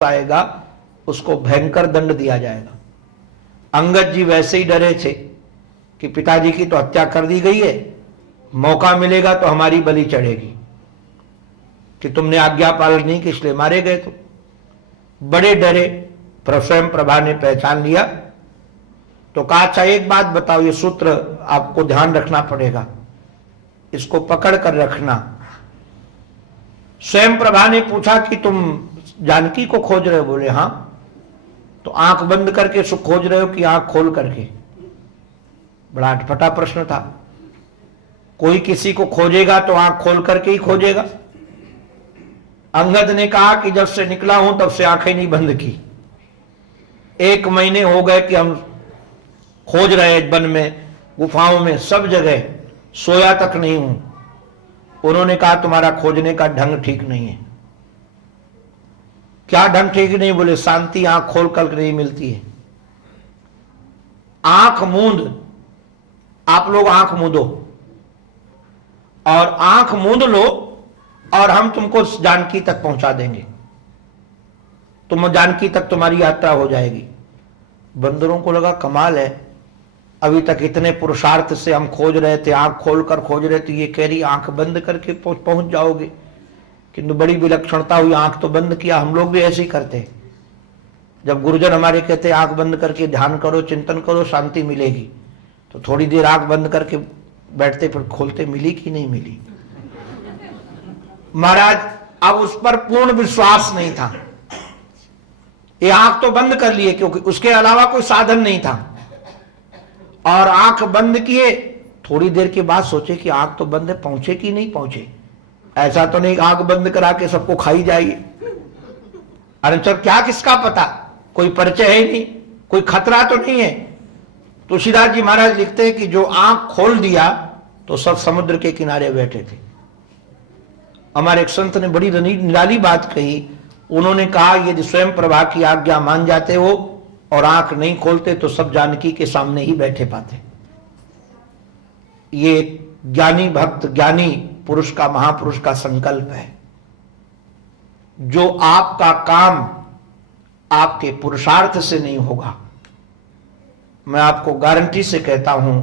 आएगा उसको भयंकर दंड दिया जाएगा। अंगद जी वैसे ही डरे थे कि पिताजी की तो हत्या कर दी गई है, मौका मिलेगा तो हमारी बलि चढ़ेगी कि तुमने आज्ञा पालन नहीं की इसलिए मारे गए। तो बड़े डरे, पर स्वयं प्रभा ने पहचान लिया तो कहा अच्छा एक बात बताओ, ये सूत्र आपको ध्यान रखना पड़ेगा, इसको पकड़ कर रखना। स्वयं प्रभा ने पूछा कि तुम जानकी को खोज रहे हो? बोले हां। तो आंख बंद करके सुख खोज रहे हो कि आंख खोल करके? बड़ा अटपटा प्रश्न था। कोई किसी को खोजेगा तो आंख खोल करके ही खोजेगा। अंगद ने कहा कि जब से निकला हूं तब से आंखें नहीं बंद की। 1 महीने हो गए कि हम खोज रहे हैं, वन में, गुफाओं में, सब जगह, सोया तक नहीं हूं। उन्होंने कहा तुम्हारा खोजने का ढंग ठीक नहीं है। क्या ढंग ठीक नहीं? बोले शांति आंख खोल कर नहीं मिलती है। आंख मूंद, आप लोग आंख मूंदो और आंख मूंद लो और हम तुमको जानकी तक पहुंचा देंगे, तुम जानकी तक तुम्हारी यात्रा हो जाएगी। बंदरों को लगा कमाल है, अभी तक इतने पुरुषार्थ से हम खोज रहे थे, आंख खोलकर खोज रहे थे, ये कह रही आंख बंद करके पहुंच जाओगे। किंतु बड़ी विलक्षणता हुई, आंख तो बंद किया। हम लोग भी ऐसे ही करते, जब गुरुजन हमारे कहते आंख बंद करके ध्यान करो, चिंतन करो, शांति मिलेगी, तो थोड़ी देर आंख बंद करके बैठते, फिर खोलते, मिली कि नहीं मिली। महाराज अब उस पर पूर्ण विश्वास नहीं था। ये आंख तो बंद कर लिए क्योंकि उसके अलावा कोई साधन नहीं था, और आंख बंद किए। थोड़ी देर के बाद सोचे कि आंख तो बंद है, पहुंचे कि नहीं पहुंचे। ऐसा तो नहीं आंख बंद करा के सबको खाई जाएगी। अरे चल क्या किसका पता, कोई परिचय है नहीं, कोई खतरा तो नहीं है। तुलसीदास जी महाराज लिखते हैं कि जो आंख खोल दिया तो सब समुद्र के किनारे बैठे थे। हमारे एक संत ने बड़ी निराली बात कही। उन्होंने कहा यदि स्वयं प्रभा की आज्ञा मान जाते हो और आंख नहीं खोलते तो सब जानकी के सामने ही बैठे पाते। ये ज्ञानी भक्त, ज्ञानी पुरुष का, महापुरुष का संकल्प है। जो आपका काम आपके पुरुषार्थ से नहीं होगा, मैं आपको गारंटी से कहता हूं,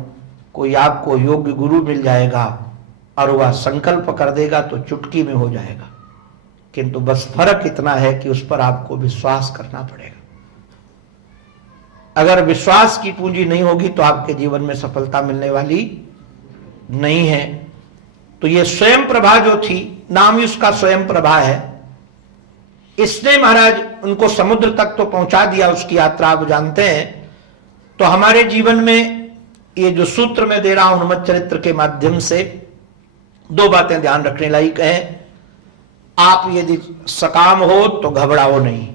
कोई आपको योग्य गुरु मिल जाएगा और वह संकल्प कर देगा तो चुटकी में हो जाएगा। किंतु बस फर्क इतना है कि उस पर आपको विश्वास करना पड़ेगा। अगर विश्वास की पूंजी नहीं होगी तो आपके जीवन में सफलता मिलने वाली नहीं है। तो ये स्वयं प्रभा जो थी, नाम ही उसका स्वयं प्रभा है, इसने महाराज उनको समुद्र तक तो पहुंचा दिया। उसकी यात्रा आप जानते हैं। तो हमारे जीवन में ये जो सूत्र में दे रहा हूं हनुमत चरित्र के माध्यम से, 2 बातें ध्यान रखने लायक हैं। आप यदि सकाम हो तो घबराओ नहीं,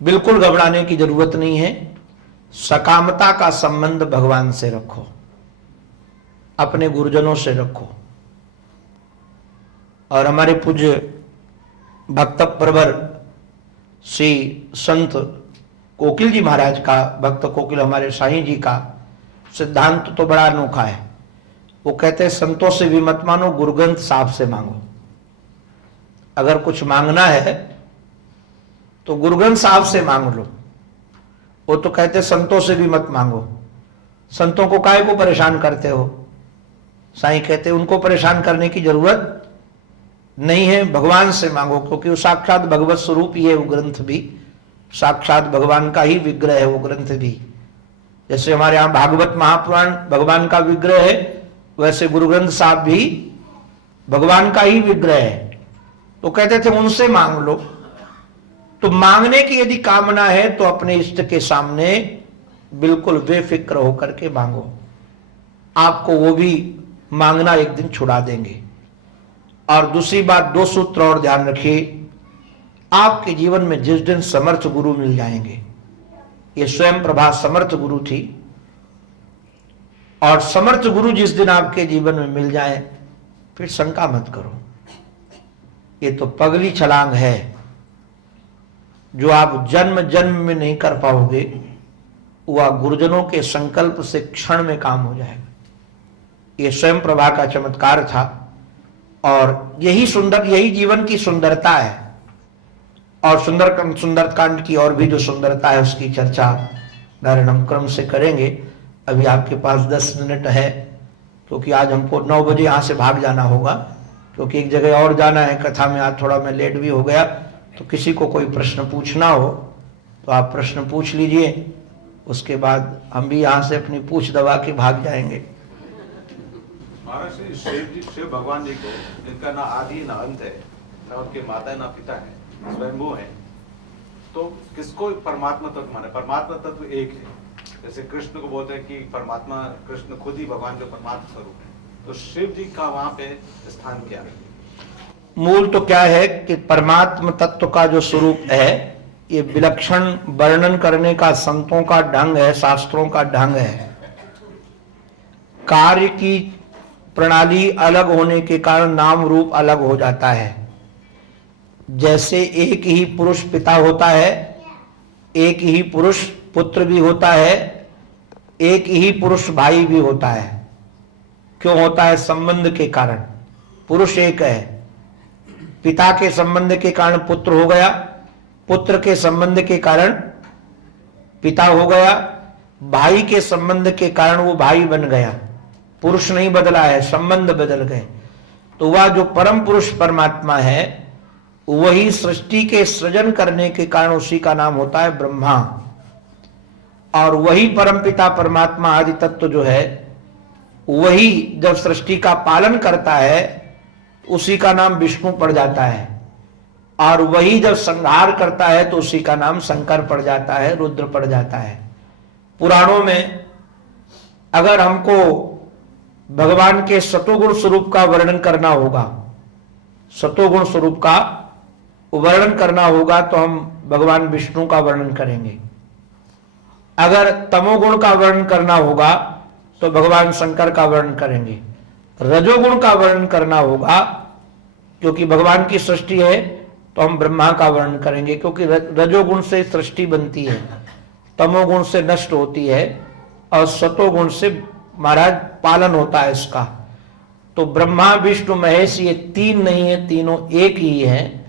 बिल्कुल घबराने की जरूरत नहीं है। सकामता का संबंध भगवान से रखो, अपने गुरुजनों से रखो। और हमारे पूज्य भक्त प्रवर श्री संत कोकिल जी महाराज का, भक्त कोकिल हमारे साईं जी का सिद्धांत तो बड़ा अनोखा है। वो कहते हैं संतों से भी मत मानो, गुरु ग्रंथ साहब से मांगो। अगर कुछ मांगना है तो गुरु ग्रंथ साहब से मांग लो। वो तो कहते संतों से भी मत मांगो, संतों को काहे को परेशान करते हो। साईं कहते उनको परेशान करने की जरूरत नहीं है, भगवान से मांगो, क्योंकि वो साक्षात भगवत स्वरूप ही है। वो ग्रंथ भी साक्षात भगवान का ही विग्रह है। वो ग्रंथ भी, जैसे हमारे यहां भागवत महापुराण भगवान का विग्रह है, वैसे गुरु ग्रंथ साहब भी भगवान का ही विग्रह है। तो कहते थे उनसे मांग लो। तो मांगने की यदि कामना है तो अपने इष्ट के सामने बिल्कुल बेफिक्र होकर के मांगो, आपको वो भी मांगना एक दिन छुड़ा देंगे। और दूसरी बात, 2 सूत्र और ध्यान रखिए। आपके जीवन में जिस दिन समर्थ गुरु मिल जाएंगे, ये स्वयं प्रभा समर्थ गुरु थी, और समर्थ गुरु जिस दिन आपके जीवन में मिल जाए, फिर शंका मत करो। ये तो पगली छलांग है जो आप जन्म जन्म में नहीं कर पाओगे, वह गुरुजनों के संकल्प से क्षण में काम हो जाएगा। ये स्वयं प्रभा का चमत्कार था, और यही सुंदर, यही जीवन की सुंदरता है। और सुंदरकांड की और भी जो सुंदरता है उसकी चर्चा नारायण क्रम से करेंगे। अभी आपके पास 10 मिनट है, क्योंकि आज हमको 9 बजे यहाँ से भाग जाना होगा, क्योंकि एक जगह और जाना है कथा में। आज थोड़ा मैं लेट भी हो गया, तो किसी को कोई प्रश्न पूछना हो तो आप प्रश्न पूछ लीजिए, उसके बाद हम भी यहाँ से अपनी पूछ दबा के भाग जाएंगे। महाराज शिव भगवान जी को, इनका ना आदि ना अंत है, ना उनके माता ना पिता है, स्वयंभू है, तो किसको परमात्मा तत्व माने? परमात्मा तत्व एक है। जैसे कृष्ण को बोलते हैं कि परमात्मा कृष्ण खुद ही भगवान जो परमात्मा स्वरूप है, तो शिव जी का वहां पे स्थान क्या है? मूल तो क्या है कि परमात्म तत्व का जो स्वरूप है, ये विलक्षण वर्णन करने का संतों का ढंग है, शास्त्रों का ढंग है। कार्य की प्रणाली अलग होने के कारण नाम रूप अलग हो जाता है। जैसे एक ही पुरुष पिता होता है, एक ही पुरुष पुत्र भी होता है, एक ही पुरुष भाई भी होता है। क्यों होता है? संबंध के कारण। पुरुष एक है, पिता के संबंध के कारण पुत्र हो गया, पुत्र के संबंध के कारण पिता हो गया, भाई के संबंध के कारण वो भाई बन गया। पुरुष नहीं बदला है, संबंध बदल गए। तो वह जो परम पुरुष परमात्मा है, वही सृष्टि के सृजन करने के कारण उसी का नाम होता है ब्रह्मा। और वही परम पिता परमात्मा आदि तत्व जो है, वही जब सृष्टि का पालन करता है, उसी का नाम विष्णु पड़ जाता है। और वही जब संहार करता है तो उसी का नाम शंकर पड़ जाता है, रुद्र पड़ जाता है। पुराणों में अगर हमको भगवान के सतोगुण स्वरूप का वर्णन करना होगा, सतोगुण स्वरूप का वर्णन करना होगा, तो हम भगवान विष्णु का वर्णन करेंगे। अगर तमोगुण का वर्णन करना होगा तो भगवान शंकर का वर्णन करेंगे। रजोगुण का वर्णन करना होगा, क्योंकि भगवान की सृष्टि है, तो हम ब्रह्मा का वर्णन करेंगे, क्योंकि रजोगुण से सृष्टि बनती है, तमोगुण से नष्ट होती है, और सतोगुण से महाराज पालन होता है इसका। तो ब्रह्मा विष्णु महेश ये तीन नहीं है, तीनों एक ही है।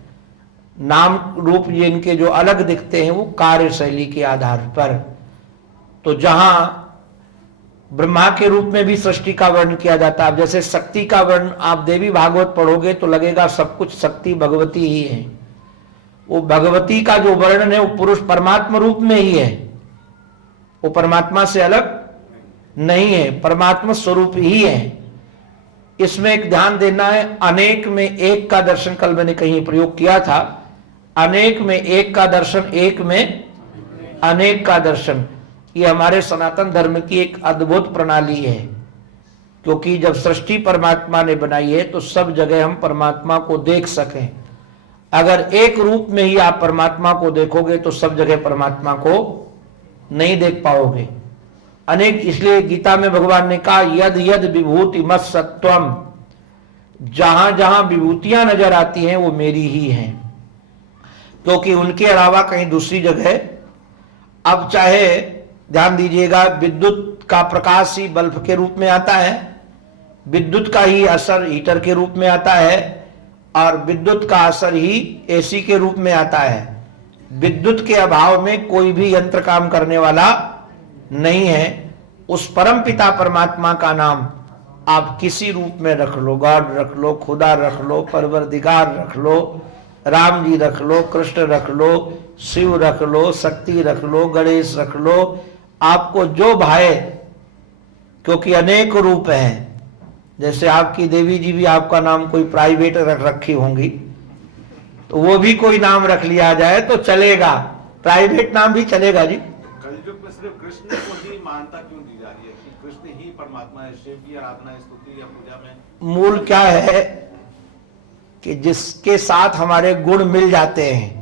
नाम रूप इनके जो अलग दिखते हैं वो कार्य शैली के आधार पर। तो जहां ब्रह्मा के रूप में भी सृष्टि का वर्णन किया जाता है, जैसे शक्ति का वर्णन आप देवी भागवत पढ़ोगे तो लगेगा सब कुछ शक्ति भगवती ही है। वो भगवती का जो वर्णन है वो पुरुष परमात्मा रूप में ही है, वो परमात्मा से अलग नहीं है, परमात्मा स्वरूप ही है। इसमें एक ध्यान देना है, अनेक में एक का दर्शन कल मैंने कहीं प्रयोग किया था। अनेक में एक का दर्शन, एक में अनेक का दर्शन, ये हमारे सनातन धर्म की एक अद्भुत प्रणाली है। क्योंकि जब सृष्टि परमात्मा ने बनाई है तो सब जगह हम परमात्मा को देख सकें। अगर एक रूप में ही आप परमात्मा को देखोगे तो सब जगह परमात्मा को नहीं देख पाओगे। अनेक, इसलिए गीता में भगवान ने कहा यद यद विभूति मत सत्वम, जहां जहां विभूतियां नजर आती हैं वो मेरी ही हैं, क्योंकि उनके अलावा कहीं दूसरी जगह, अब चाहे ध्यान दीजिएगा, विद्युत का प्रकाश ही बल्ब के रूप में आता है, विद्युत का ही असर हीटर के रूप में आता है, और विद्युत का असर ही एसी के रूप में आता है। विद्युत के अभाव में कोई भी यंत्र काम करने वाला नहीं है। उस परम पिता परमात्मा का नाम आप किसी रूप में रख लो, गॉड रख लो, खुदा रख लो, परवरदिगार रख लो, राम जी रख लो, कृष्ण रख लो, शिव रख लो, शक्ति रख लो, गणेश रख लो, आपको जो भाए, क्योंकि अनेक रूप हैं। जैसे आपकी देवी जी भी आपका नाम कोई प्राइवेट रख रखी होंगी, तो वो भी कोई नाम रख लिया जाए तो चलेगा, प्राइवेट नाम भी चलेगा जी। कलयुग में सिर्फ कृष्ण को ही मानता क्यों दी जा रही है कि कृष्ण ही परमात्मा है? शिव की आराधना, स्तुति या पूजा में मूल क्या है कि जिसके साथ हमारे गुण मिल जाते हैं,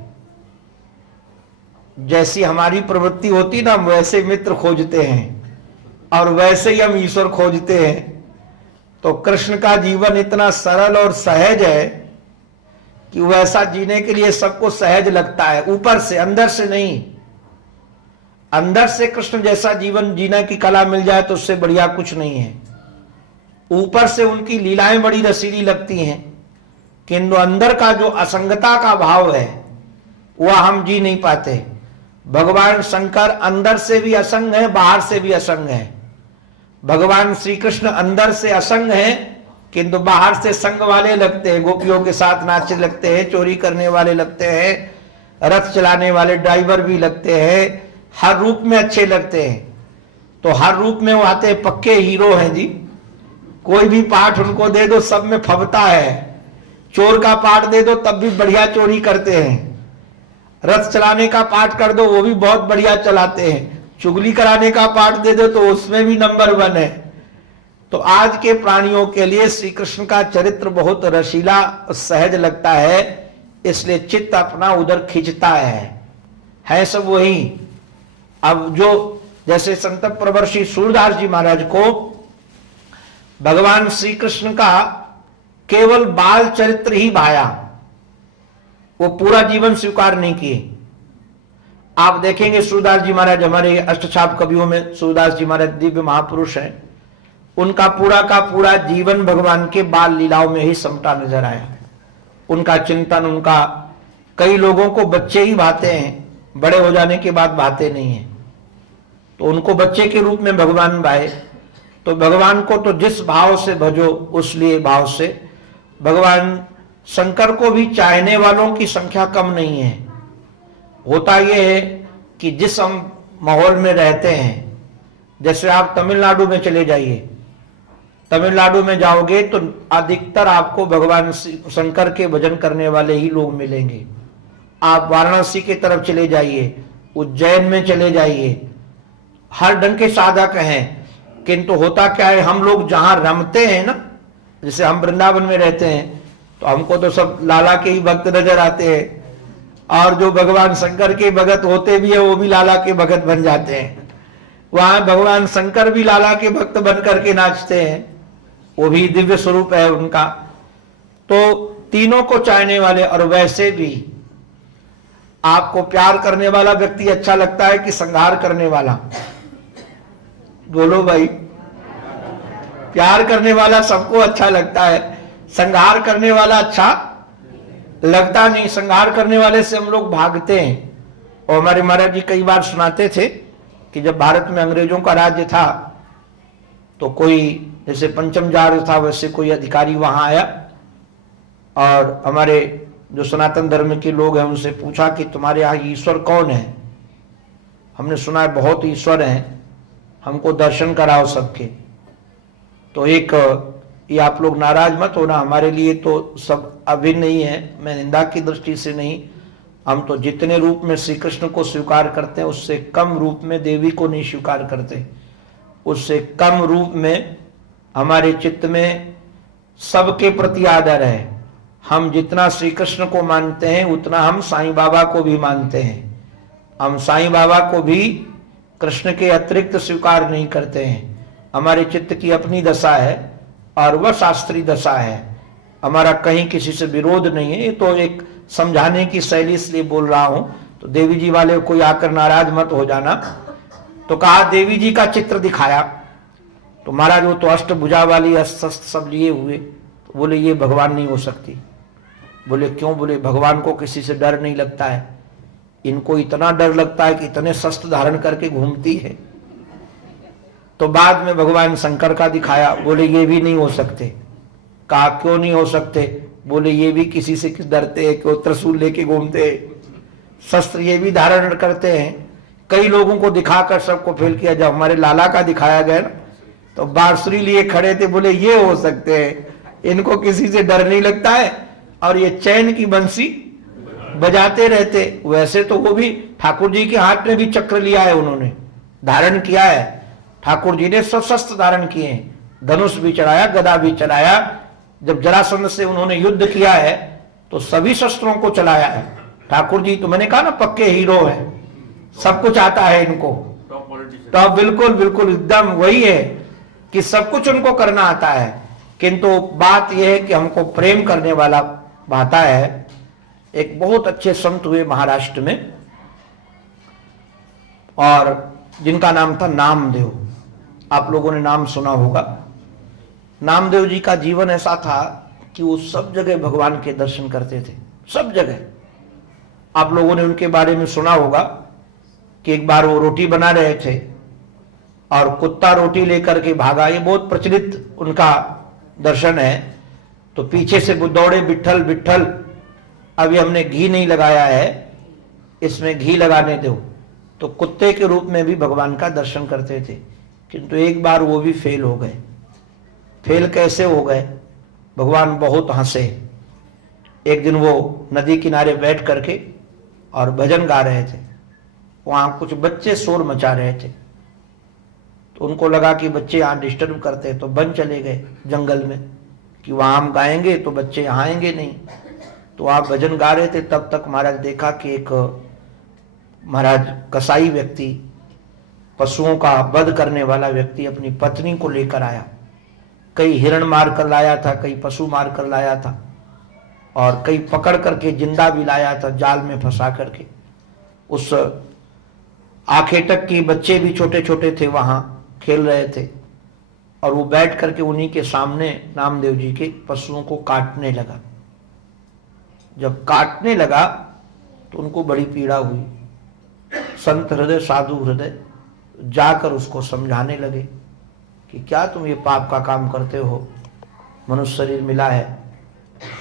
जैसी हमारी प्रवृत्ति होती ना, वैसे मित्र खोजते हैं और वैसे ही हम ईश्वर खोजते हैं। तो कृष्ण का जीवन इतना सरल और सहज है कि वैसा जीने के लिए सबको सहज लगता है, ऊपर से, अंदर से नहीं। अंदर से कृष्ण जैसा जीवन जीने की कला मिल जाए तो उससे बढ़िया कुछ नहीं है। ऊपर से उनकी लीलाएं बड़ी रसीली लगती हैं, किंतु अंदर का जो असंगता का भाव है, वह हम जी नहीं पाते। भगवान शंकर अंदर से भी असंग है, बाहर से भी असंग है। भगवान श्री कृष्ण अंदर से असंग है, किंतु बाहर से संग वाले लगते हैं, गोपियों के साथ नाचने लगते हैं, चोरी करने वाले लगते हैं, रथ चलाने वाले ड्राइवर भी लगते हैं, हर रूप में अच्छे लगते हैं। तो हर रूप में वो आते हैं, पक्के हीरो हैं जी। कोई भी पाठ उनको दे दो सब में फबता है। चोर का पाठ दे दो तब भी बढ़िया चोरी करते हैं, रथ चलाने का पाठ कर दो वो भी बहुत बढ़िया चलाते हैं, चुगली कराने का पाठ दे दो तो उसमें भी नंबर 1 है। तो आज के प्राणियों के लिए श्री कृष्ण का चरित्र बहुत रसीला सहज लगता है, इसलिए चित्त अपना उधर खींचता है सब वही। अब जो जैसे संत प्रवर श्री सूरदास जी महाराज को भगवान श्री कृष्ण का केवल बाल चरित्र ही भाया, वो पूरा जीवन स्वीकार नहीं किए। आप देखेंगे सूरदास जी महाराज, हमारे अष्टछाप कवियों में सूरदास जी महाराज दिव्य महापुरुष हैं, उनका पूरा का पूरा जीवन भगवान के बाल लीलाओं में ही समटा नजर आया। उनका चिंतन, उनका कई लोगों को बच्चे ही भाते हैं, बड़े हो जाने के बाद भाते नहीं हैं, तो उनको बच्चे के रूप में भगवान भाए। तो भगवान को तो जिस भाव से भजो उस लिए भाव से, भगवान शंकर को भी चाहने वालों की संख्या कम नहीं है। होता यह है कि जिस हम माहौल में रहते हैं, जैसे आप तमिलनाडु में चले जाइए, तमिलनाडु में जाओगे तो अधिकतर आपको भगवान शंकर के भजन करने वाले ही लोग मिलेंगे। आप वाराणसी की तरफ चले जाइए, उज्जैन में चले जाइए, हर ढंग के साधक हैं। किंतु होता क्या है, हम लोग जहां रमते हैं ना, जैसे हम वृंदावन में रहते हैं तो हमको तो सब लाला के ही भक्त नजर आते हैं, और जो भगवान शंकर के भगत होते भी है वो भी लाला के भगत बन जाते हैं। वहां भगवान शंकर भी लाला के भक्त बन करके नाचते हैं, वो भी दिव्य स्वरूप है उनका। तो तीनों को चाहने वाले, और वैसे भी आपको प्यार करने वाला व्यक्ति अच्छा लगता है कि संहार करने वाला? बोलो भाई, प्यार करने वाला सबको अच्छा लगता है, संहार करने वाला अच्छा लगता नहीं। संहार करने वाले से हम लोग भागते हैं। और हमारे महाराज जी कई बार सुनाते थे कि जब भारत में अंग्रेजों का राज्य था तो कोई जैसे पंचम जार था वैसे कोई अधिकारी वहां आया और हमारे जो सनातन धर्म के लोग हैं उनसे पूछा कि तुम्हारे यहाँ ईश्वर कौन है? हमने सुना है बहुत ईश्वर हैं, हमको दर्शन कराओ सबके। तो एक, ये आप लोग नाराज मत होना, हमारे लिए तो सब अभिन्न नहीं है, मैं निंदा की दृष्टि से नहीं, हम तो जितने रूप में श्री कृष्ण को स्वीकार करते हैं उससे कम रूप में देवी को नहीं स्वीकार करते, उससे कम रूप में हमारे चित्त में सबके प्रति आदर है। हम जितना श्री कृष्ण को मानते हैं उतना हम साईं बाबा को भी मानते हैं। हम साईं बाबा को भी कृष्ण के अतिरिक्त स्वीकार नहीं करते हैं। हमारे चित्त की अपनी दशा है और वह शास्त्रीय दशा है, हमारा कहीं किसी से विरोध नहीं है। ये तो एक समझाने की शैली इसलिए बोल रहा हूं, तो देवी जी वाले कोई आकर नाराज मत हो जाना। तो कहा देवी जी का चित्र दिखाया तो महाराज वो तो अष्टभुजा वाली अस्त्र सब लिए हुए, तो बोले ये भगवान नहीं हो सकती। बोले क्यों? बोले भगवान को किसी से डर नहीं लगता है, इनको इतना डर लगता है कि इतने शस्त्र धारण करके घूमती है। तो बाद में भगवान शंकर का दिखाया, बोले ये भी नहीं हो सकते। कहा क्यों नहीं हो सकते? बोले ये भी किसी से डरते हैं कि वो त्रिशूल लेके घूमते हैं, शस्त्र ये भी धारण करते हैं। कई लोगों को दिखाकर सबको फेल किया। जब हमारे लाला का दिखाया गया ना तो बांसुरी लिए खड़े थे, बोले ये हो सकते हैं, इनको किसी से डर नहीं लगता है और ये चैन की बंसी बजाते रहते। वैसे तो वो भी ठाकुर जी के हाथ में भी चक्र लिया है, उन्होंने धारण किया है। ठाकुर जी ने सब शस्त्र धारण किए हैं, धनुष भी चढ़ाया, गदा भी चढ़ाया। जब जरासंध से उन्होंने युद्ध किया है तो सभी शस्त्रों को चलाया है ठाकुर जी। तो मैंने कहा ना पक्के हीरो है, सब कुछ आता है इनको, तो बिल्कुल बिल्कुल एकदम वही है कि सब कुछ उनको करना आता है। किंतु बात यह है कि हमको प्रेम करने वाला भाता है। एक बहुत अच्छे संत हुए महाराष्ट्र में, और जिनका नाम था नामदेव। आप लोगों ने नाम सुना होगा। नामदेव जी का जीवन ऐसा था कि वो सब जगह भगवान के दर्शन करते थे, सब जगह। आप लोगों ने उनके बारे में सुना होगा कि एक बार वो रोटी बना रहे थे और कुत्ता रोटी लेकर के भागा। ये बहुत प्रचलित उनका दर्शन है। तो पीछे से वो दौड़े, विट्ठल विट्ठल, अभी हमने घी नहीं लगाया है, इसमें घी लगाने दो। तो कुत्ते के रूप में भी भगवान का दर्शन करते थे, किंतु एक बार वो भी फेल हो गए। फेल कैसे हो गए? भगवान बहुत हंसे। एक दिन वो नदी किनारे बैठ करके और भजन गा रहे थे, वहां कुछ बच्चे शोर मचा रहे थे। तो उनको लगा कि बच्चे यहाँ डिस्टर्ब करते हैं, तो बन चले गए जंगल में कि वहां हम गाएंगे तो बच्चे यहाँ आएंगे नहीं। तो आप भजन गा रहे थे, तब तक महाराज देखा कि एक महाराज कसाई व्यक्ति, पशुओं का वध करने वाला व्यक्ति अपनी पत्नी को लेकर आया। कई हिरण मार कर लाया था, कई पशु मार कर लाया था, और कई पकड़ करके जिंदा भी लाया था जाल में फंसा करके। उस आखेटक के बच्चे भी छोटे छोटे थे, वहां खेल रहे थे, और वो बैठ करके उन्हीं के सामने नामदेव जी के पशुओं को काटने लगा। जब काटने लगा तो उनको बड़ी पीड़ा हुई। संत हृदय, साधु हृदय जाकर उसको समझाने लगे कि क्या तुम ये पाप का काम करते हो, मनुष्य शरीर मिला है।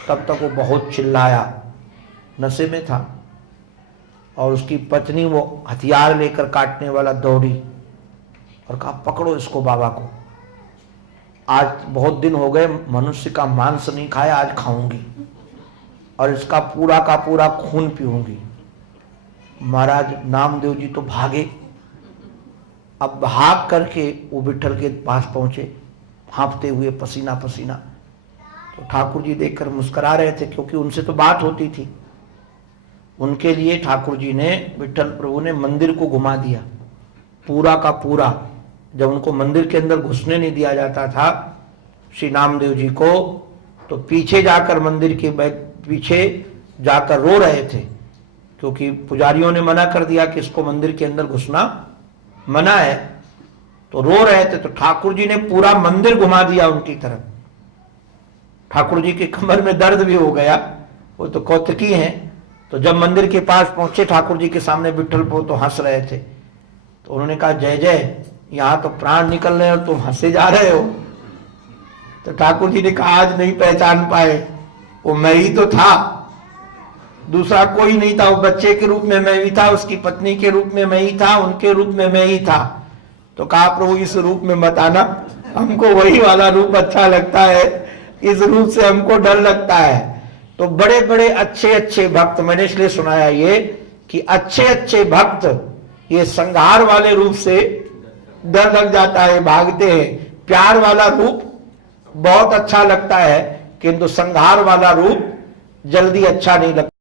तब तक वो बहुत चिल्लाया, नशे में था, और उसकी पत्नी वो हथियार लेकर काटने वाला दौड़ी और कहा पकड़ो इसको, बाबा को। आज बहुत दिन हो गए मनुष्य का मांस नहीं खाया, आज खाऊंगी और इसका पूरा का पूरा खून पीऊंगी। महाराज नामदेव जी तो भागे। अब भाग करके वो विट्ठल के पास पहुंचे, हांफते हुए, पसीना पसीना। तो ठाकुर जी देखकर मुस्कुरा रहे थे, क्योंकि उनसे तो बात होती थी। उनके लिए ठाकुर जी ने, विट्ठल प्रभु ने मंदिर को घुमा दिया पूरा का पूरा। जब उनको मंदिर के अंदर घुसने नहीं दिया जाता था श्री नामदेव जी को, तो पीछे जाकर, मंदिर के पीछे जाकर रो रहे थे, क्योंकि पुजारियों ने मना कर दिया कि इसको मंदिर के अंदर घुसना मना है। तो रो रहे थे, तो ठाकुर जी ने पूरा मंदिर घुमा दिया उनकी तरफ। ठाकुर जी के कमर में दर्द भी हो गया, वो तो कौतुकी हैं। तो जब मंदिर के पास पहुंचे ठाकुर जी के सामने, विट्ठल को तो हंस रहे थे। तो उन्होंने कहा जय जय, यहां तो प्राण निकल रहे हैं और तुम हंसे जा रहे हो। तो ठाकुर जी ने कहा आज नहीं पहचान पाए, वो मैं ही तो था, दूसरा कोई नहीं था। वो बच्चे के रूप में मैं ही था, उसकी पत्नी के रूप में मैं ही था, उनके रूप में मैं ही था। तो कहा प्रभु इस रूप में मत आना, हमको वही वाला रूप अच्छा लगता है, इस रूप से हमको डर लगता है। तो बड़े बड़े अच्छे अच्छे भक्त, मैंने इसलिए सुनाया ये कि अच्छे अच्छे भक्त ये संहार वाले रूप से डर लग जाता है, भागते हैं। प्यार वाला रूप बहुत अच्छा लगता है, किंतु संहार वाला रूप जल्दी अच्छा नहीं लगता।